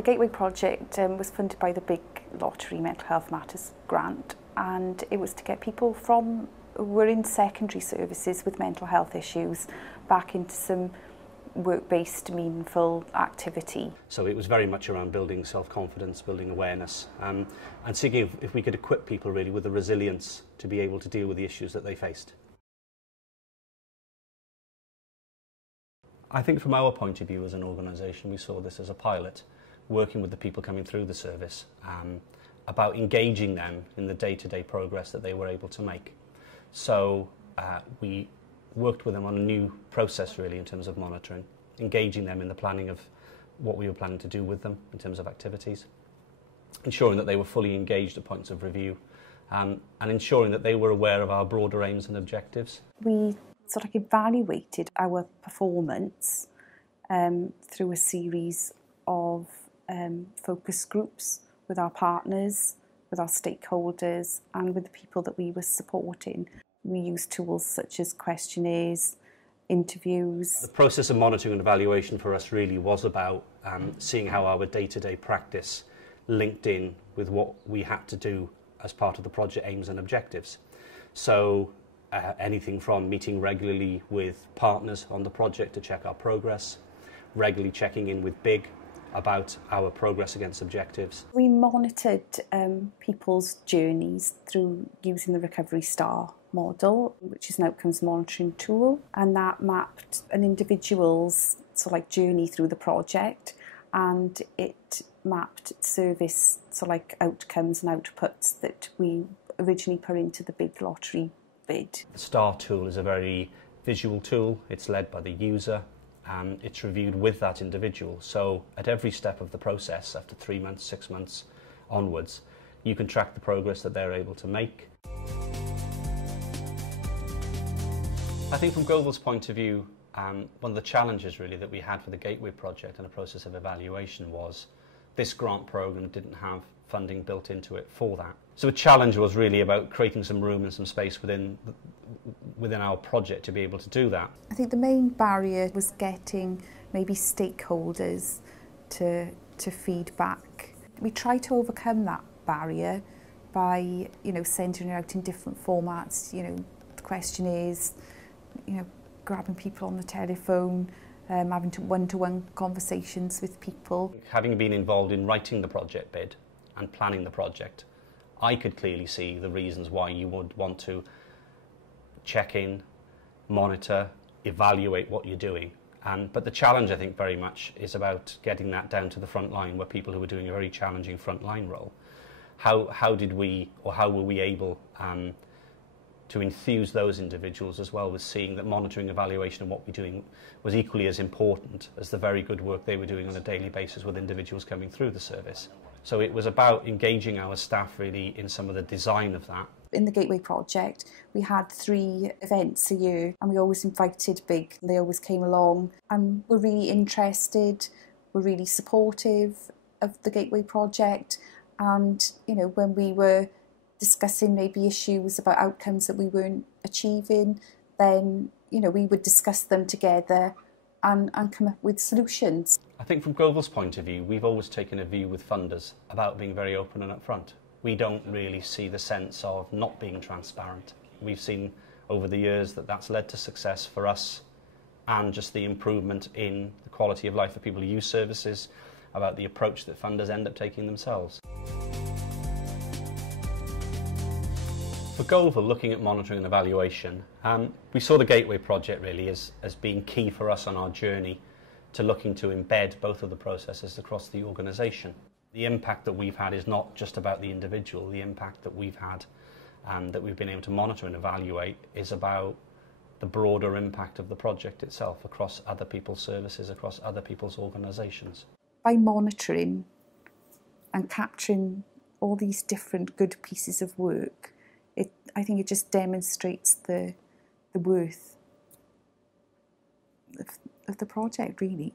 The Gateway project was funded by the big lottery Mental Health Matters grant, and it was to get people who were in secondary services with mental health issues back into some work-based, meaningful activity. So it was very much around building self-confidence, building awareness, and seeing if we could equip people really with the resilience to be able to deal with the issues that they faced. I think from our point of view as an organisation, we saw this as a pilot, working with the people coming through the service, about engaging them in the day-to-day progress that they were able to make. So we worked with them on a new process really in terms of monitoring, engaging them in the planning of what we were planning to do with them in terms of activities, ensuring that they were fully engaged at points of review, and ensuring that they were aware of our broader aims and objectives. We sort of evaluated our performance through a series of focus groups with our partners, with our stakeholders and with the people that we were supporting. We used tools such as questionnaires, interviews. The process of monitoring and evaluation for us really was about seeing how our day-to-day practice linked in with what we had to do as part of the project aims and objectives. So anything from meeting regularly with partners on the project to check our progress, regularly checking in with BIG about our progress against objectives. We monitored people's journeys through using the Recovery Star model, which is an outcomes monitoring tool, and that mapped an individual's journey through the project, and it mapped service outcomes and outputs that we originally put into the big lottery bid. The STAR tool is a very visual tool. It's led by the user. It's reviewed with that individual. So at every step of the process, after 3 months, 6 months onwards, you can track the progress that they're able to make. I think from Gofal's point of view, one of the challenges really that we had for the Gateway project and a process of evaluation was this grant programme didn't have funding built into it for that. So a challenge was really about creating some room and some space within our project to be able to do that. I think the main barrier was getting maybe stakeholders to feedback. We tried to overcome that barrier by sending it out in different formats, questionnaires, grabbing people on the telephone, having one-to-one conversations with people. Having been involved in writing the project bid and planning the project, I could clearly see the reasons why you would want to check in, monitor, evaluate what you're doing. But the challenge, I think, very much is about getting that down to the front line, where people who are doing a very challenging frontline role. How did we, or how were we able to enthuse those individuals as well with seeing that monitoring, evaluation and what we're doing was equally as important as the very good work they were doing on a daily basis with individuals coming through the service. So it was about engaging our staff really in some of the design of that. In the Gateway project, we had 3 events a year, and we always invited BIG. They always came along and were really interested, were really supportive of the Gateway project. And, when we were discussing maybe issues about outcomes that we weren't achieving, then, we would discuss them together and come up with solutions. I think from Gofal's point of view, we've always taken a view with funders about being very open and upfront. We don't really see the sense of not being transparent. We've seen over the years that that's led to success for us and just the improvement in the quality of life for people who use services, about the approach that funders end up taking themselves. For Gofal, looking at monitoring and evaluation, we saw the Gateway project really as being key for us on our journey to looking to embed both of the processes across the organisation. The impact that we've had is not just about the individual. The impact that we've had that we've been able to monitor and evaluate is about the broader impact of the project itself across other people's services, across other people's organisations. By monitoring and capturing all these different good pieces of work, I think it just demonstrates the worth of the project, really.